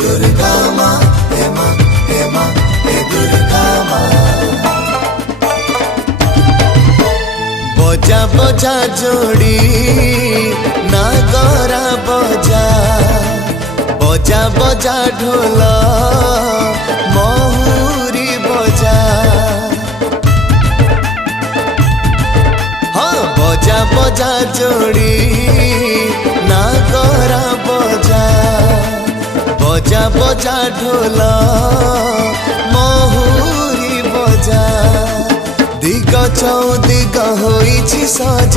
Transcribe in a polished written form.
दुर्गा माँ हे माँ हे माँ हे दुर्गा माँ। बजा बजा जोड़ी नागरा बजा, बजा बजा ढोल महुरी बजा। हाँ बजा बजा जोड़ी नागरा बजा, बजा बजा ढोल महुरी बजा। दिग चौदिग होइछि सजा।